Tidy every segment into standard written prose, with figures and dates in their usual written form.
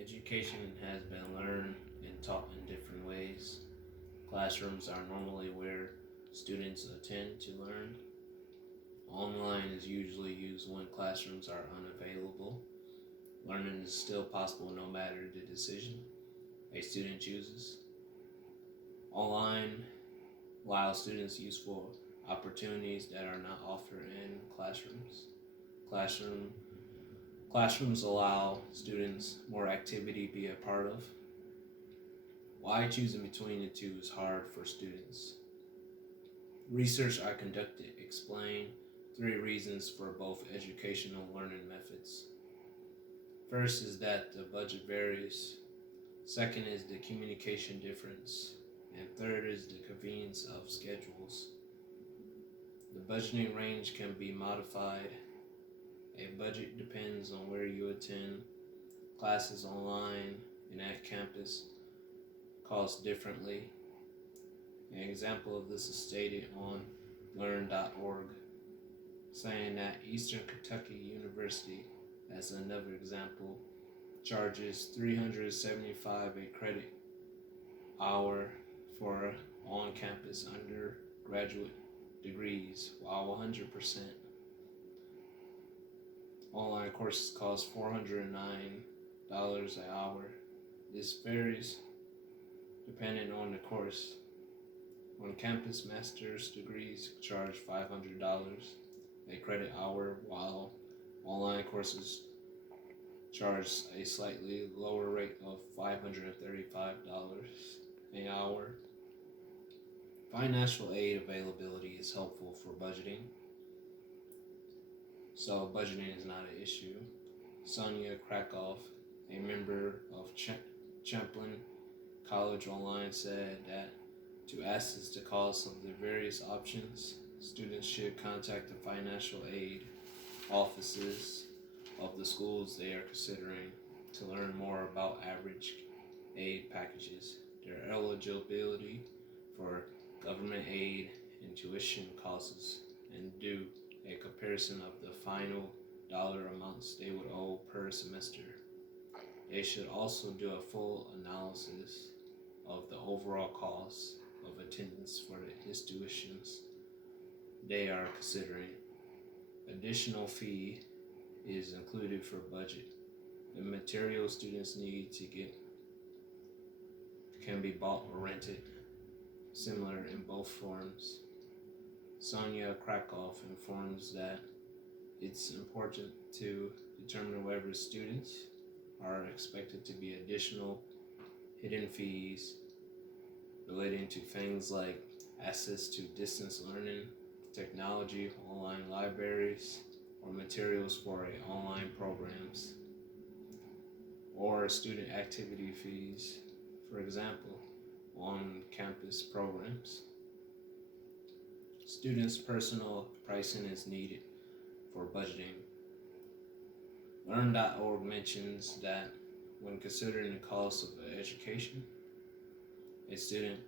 Education has been learned and taught in different ways. Classrooms are normally where students attend to learn. Online is usually used when classrooms are unavailable. Learning is still possible no matter the decision a student chooses. Online allows students useful opportunities that are not offered in classrooms. Classroom Classrooms allow students more activity to be a part of. Why choosing between the two is hard for students. Research I conducted explained 3 reasons for both educational learning methods. First is that the budget varies. Second is the communication difference. And third is the convenience of schedules. The budgeting range can be modified. A budget depends on where you attend. Classes online and at campus cost differently. An example of this is stated on learn.org, saying that Eastern Kentucky University, as another example, charges $375 a credit hour for on-campus undergraduate degrees, while 100% online courses cost $409 an hour. This varies depending on the course. On-campus master's degrees charge $500 a credit hour, while online courses charge a slightly lower rate of $535 an hour. Financial aid availability is helpful for budgeting, so budgeting is not an issue. Sonia Krakoff, a member of Champlain College Online, said that to assess the cost of the various options, students should contact the financial aid offices of the schools they are considering to learn more about average aid packages, their eligibility for government aid and tuition costs, and do a comparison of the final dollar amounts they would owe per semester. They should also do a full analysis of the overall cost of attendance for the institutions they are considering. Additional fee is included for budget. The materials students need to get can be bought or rented, similar in both forms. Sonia Krakoff informs that it's important to determine whether students are expected to be additional hidden fees relating to things like access to distance learning, technology, online libraries, or materials for online programs, or student activity fees, for example, on-campus programs. Students' personal pricing is needed for budgeting. Learn.org mentions that when considering the cost of education, a student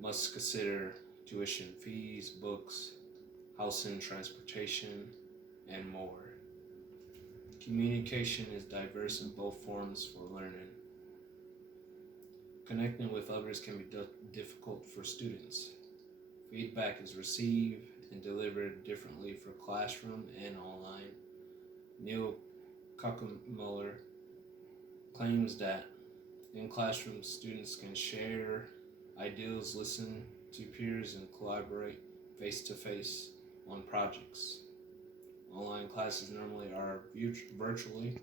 must consider tuition fees, books, housing, transportation, and more. Communication is diverse in both forms for learning. Connecting with others can be difficult for students. Feedback is received and delivered differently for classroom and online. Neil Kuckemuller claims that in classrooms, students can share ideas, listen to peers, and collaborate face-to-face on projects. Online classes normally are virtually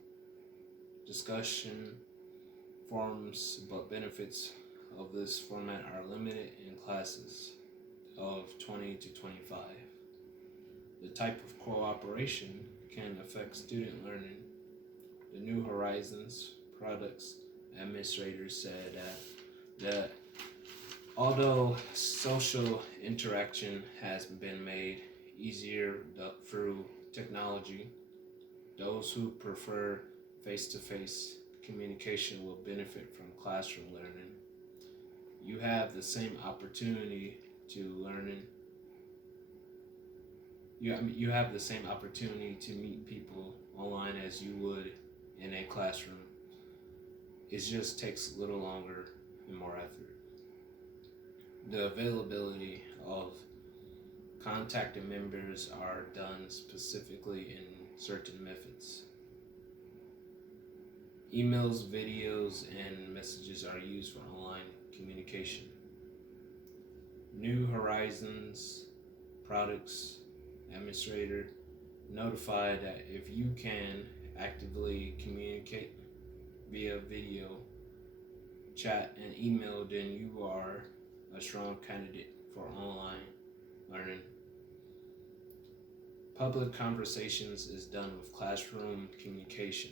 discussion forums, but benefits of this format are limited in classes of 20 to 25. The type of cooperation can affect student learning. The New Horizons Products administrators said that although social interaction has been made easier through technology, those who prefer face-to-face communication will benefit from classroom learning. You have the same opportunity to learning. You have the same opportunity to meet people online as you would in a classroom. It just takes a little longer and more effort. The availability of contacting members are done specifically in certain methods. Emails, videos, and messages are used for online communication. New Horizons products administrator notify that if you can actively communicate via video, chat, and email, then you are a strong candidate for online learning. Public conversations is done with classroom communication.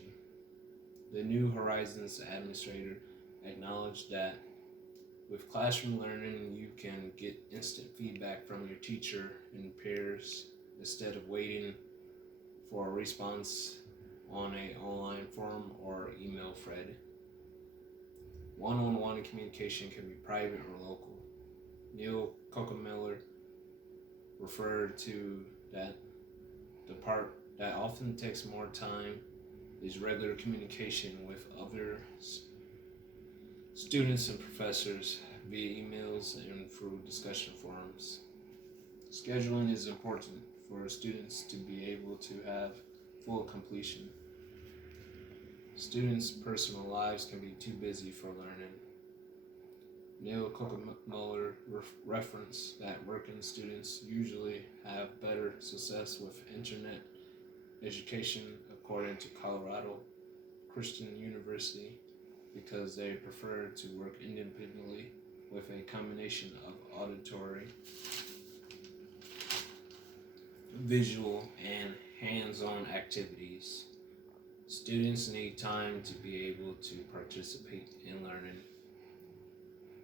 The New Horizons administrator acknowledged that with classroom learning, you can get instant feedback from your teacher and peers instead of waiting for a response on an online forum or email thread. One-on-one communication can be private or local. Neil Miller referred to that the part that often takes more time is regular communication with other students and professors via emails and through discussion forums. Scheduling is important for students to be able to have full completion. Students' personal lives can be too busy for learning. Neil Muller referenced that working students usually have better success with internet education according to Colorado Christian University because they prefer to work independently with a combination of auditory, visual, and hands-on activities. Students need time to be able to participate in learning.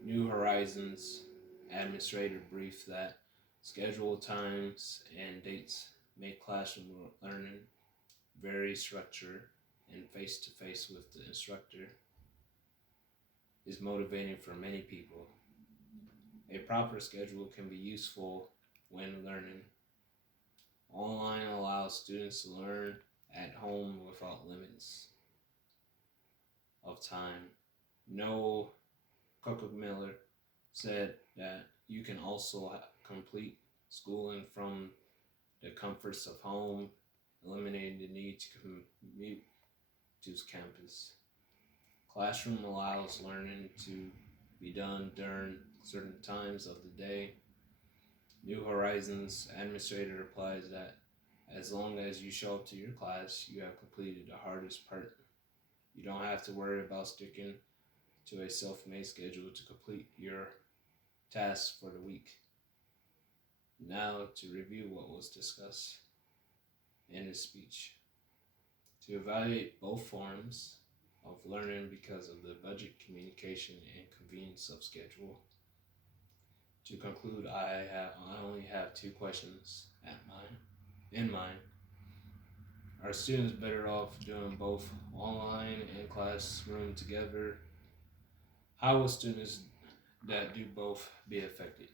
New Horizons administrator briefed that scheduled times and dates make classroom learning very structured and face-to-face with the instructor is motivating for many people. A proper schedule can be useful when learning. Online allows students to learn at home without limits of time. Noel Miller said that you can also complete schooling from the comforts of home, eliminating the need to commute to campus. Classroom allows learning to be done during certain times of the day. New Horizons administrator replies that as long as you show up to your class, you have completed the hardest part. You don't have to worry about sticking to a self-made schedule to complete your tasks for the week. Now to review what was discussed in his speech. To evaluate both forms of learning because of the budget, communication, and convenience of schedule. To conclude, I only have two questions in mind. Are students better off doing both online and classroom together? How will students that do both be affected?